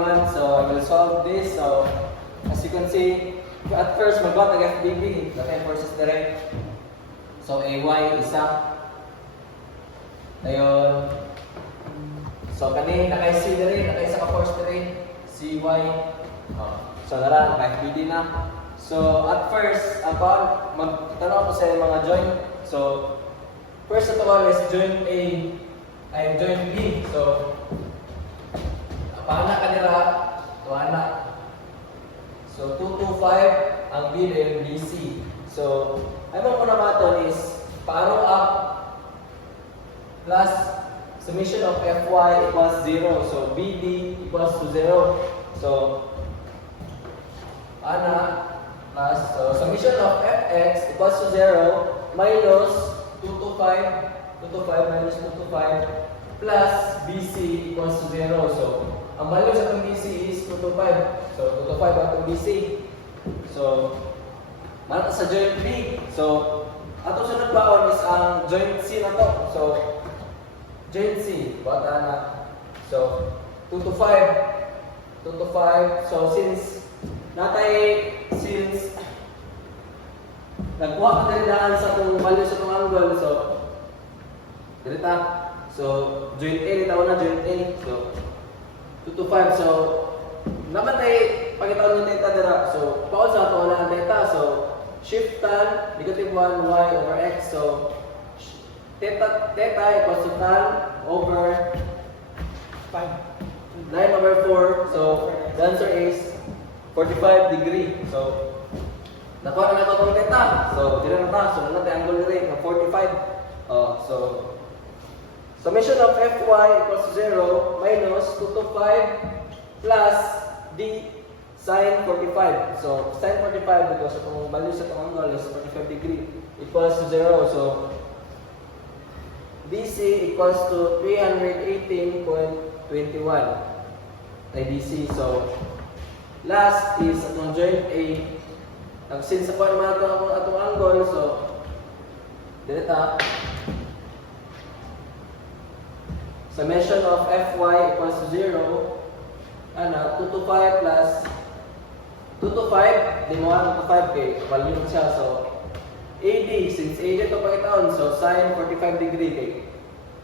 everyone. So I will solve this. So as you can see, at first mag-got ang FBB, okay, forces direct. So AY isa. Ayun. So kani naka-C dire, naka-isa ka force dire, CY. So nara naka-FBD na. So at first, magtanong ako sa mga joint. So first ito one is joint A ay joint B. So paana kanira, tuana. So 225 ang B and BC. So ano ko na maton is paro up plus summation of Fy equals 0. So BD equals to 0. So ana plus summation of Fx equals to 0 minus 225 minus 225 plus BC equals to 0. So ang value sa itong BC is 225. So 225 atong BC. So mata sa joint B. So ato sunod baon is ang joint C na to. So joint C, bata na. So 2 to 5. 2 to 5. So since nagkuha ka na daan sa itong value sa itong angle. So dirita. So joint A, dito na joint A. So 2 to 5. So naman tayo pagkitaon ng theta dira. So paon sa ito wala ang theta. So shift tan negative 1 y over x. So theta equals to tan over 9 over 4. So the answer is 45 degree. So nakuha na nato itong theta. So dito na ta. So natin angle rate ng 45. So summation of Fy equals to 0 minus 2 to 5 plus D sin 45. So sin 45 because itong value sa itong angle is 45 degree equals to 0. So DC equals to 318.21 ay DC. So last is itong joint A. Since ako naman itong angle, so dito summation of Fy equals to 0 2 to 5 plus 2 to 5, di mo 2 to 5 kay value siya. So AD, since AD ito pagkitaon, so sin 45 degree kay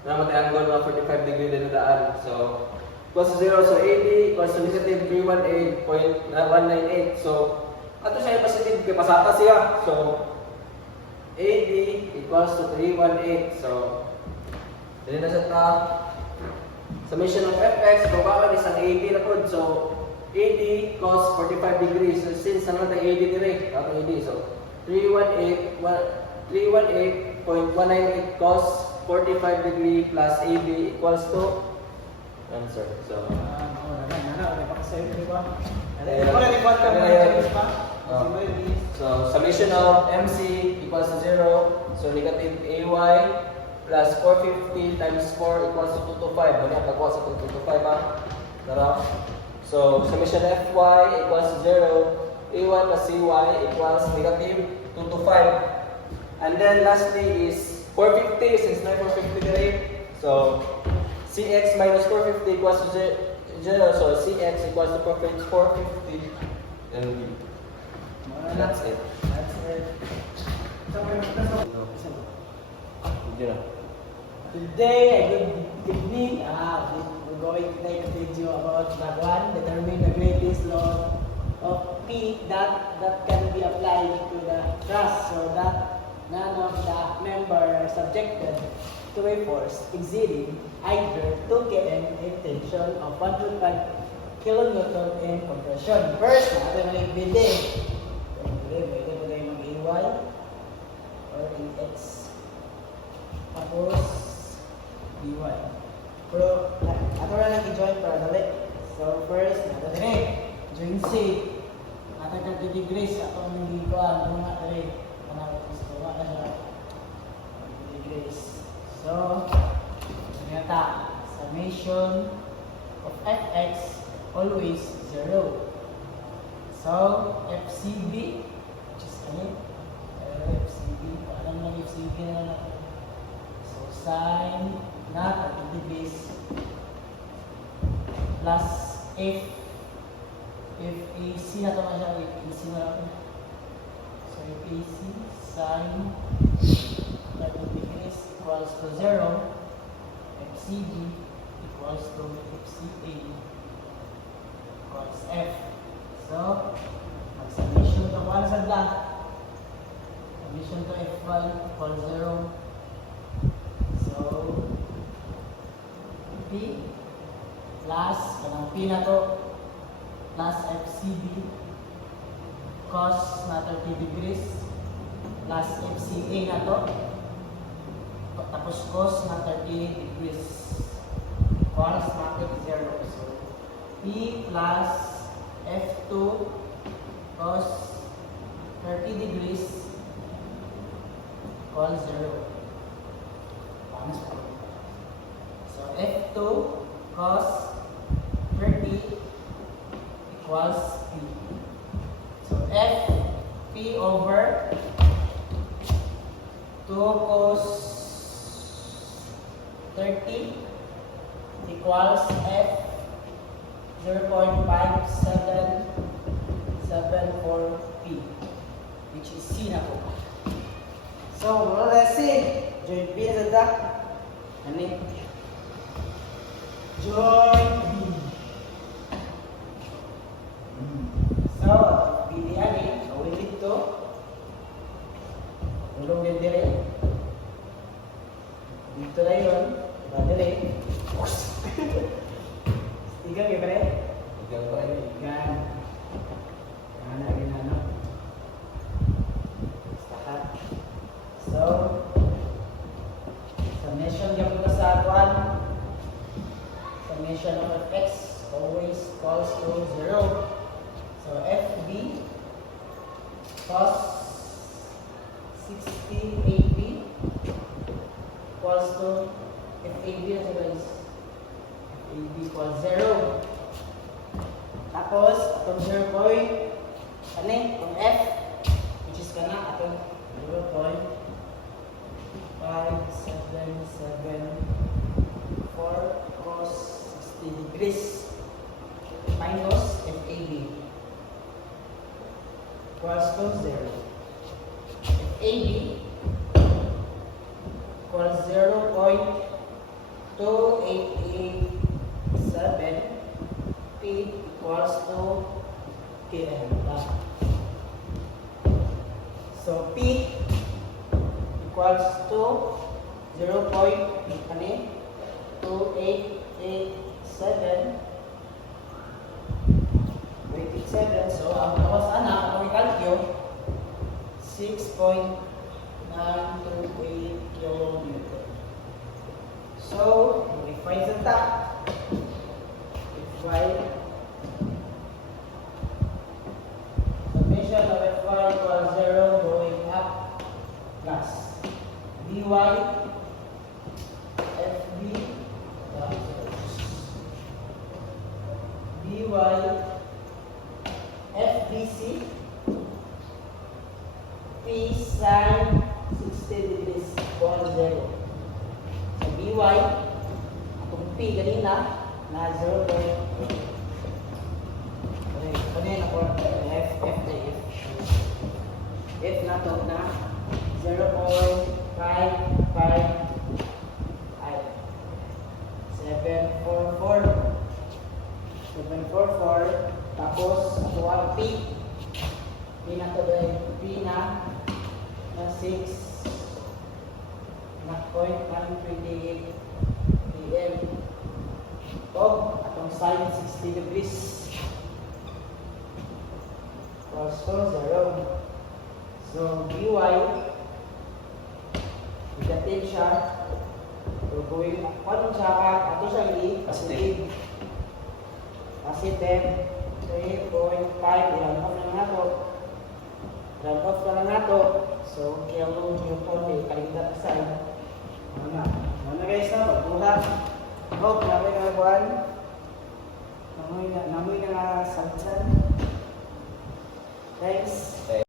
naman angle na 45 degree din daan. So equals to 0. So AD equals to negative 318.198. So ato siya positive kay pasata siya. So AD equals to 318. So dili na sa ta summation of Fx, kung bakit isang AD na po. So AD cos 45 degrees. So since naman tayo AD direct, AD. So 318.198 cos 45 degree plus AB equals to answer. So so summation of MC equals to 0. So negative AY plus 450 times 4 equals to 2 to 5. Balik nagkuha sa 2 to 5 ha. Tara. So summation Fy equals to 0. A1 plus CY equals negative 2 to 5. And then lastly is 450 since 450 direct. So Cx minus 450 equals to 0. So Cx equals to 450 LB. That's it. Today, good evening. We're going to make a video about that one, determine the greatest law of P that can be applied to the truss so that none of the members are subjected to a force exceeding either 2 kN in tension of 1.5 kilonewton in compression. First, natin mag-ibili. Pwede mo tayo mag-AY or AX. Tapos, DY. Pero, ato na lang i-join para dali. So, first, nato din join C. Nato 30 degrees. Ato ang nagiguan. Ano nga dali. Gusto na siya. 30 degrees. So, nata. Summation of Fx always 0. So, FCB, which is ano? FCB. Alam mo FCB na natin. So, sin not 30 degrees plus F if AC na ito nga siya, if AC na lang. So if AC sine 30 degrees equals to 0, FCB equals to FCA equals F. So, mag-summation to kung ano sa blank. Summation to F1 equals 0. So, P plus, kanang P na to, plus FCB cos na 30 degrees plus FCA na to, tapos cos na 30 degrees equals natin 0. So, P plus F2 cos 30 degrees equals 0. So, F2 cos 30 equals P. So, F P over 2 cos 30 equals F 0.5774 P, which is C na po. So, let's see. Joint B na sa ano eh? Joint B. So, pilihan eh. Awin dito. Ulong din dire. Dito na yun. Diba dire? Tigang eh, pre? Tigang pa rin. Tigang. Ano, ginano. Stahat. So, summation yung kita sa akuan. Summation of fx always equals to 0. So, FB cos 60 AP equals to FAB also guys. FAB equals 0. Tapos, itong 0 point, ano eh, itong F, which is kana, itong 0.5774 cos 60 degrees minus FAB equals to 0. FAB equals 0.2887 P equals to km. So P equals to 0.2887. So ang tapos anak, ang ikalkyo 6.928 kilometer. So, i-find sa top. Fy summation of Fy equals 0 going up plus dy FB dy FBC P sin 60 degrees equals 0. So dy, itong P kanina na 0. Kanina ako F na to na 744 tapos ako ang P na to dahil P na 6 na 0.128 pm o atong sin 60 degrees equals to 0. So dy negative siya. So going paano siya ato siya positive. Positive 3.5 ilan off na nato. Ilan off na nato. So kaya mo Newton eh kaligdat sa ano guys na pagbuhat. Hope na may nagawan. Namoy na nga sa Thanks.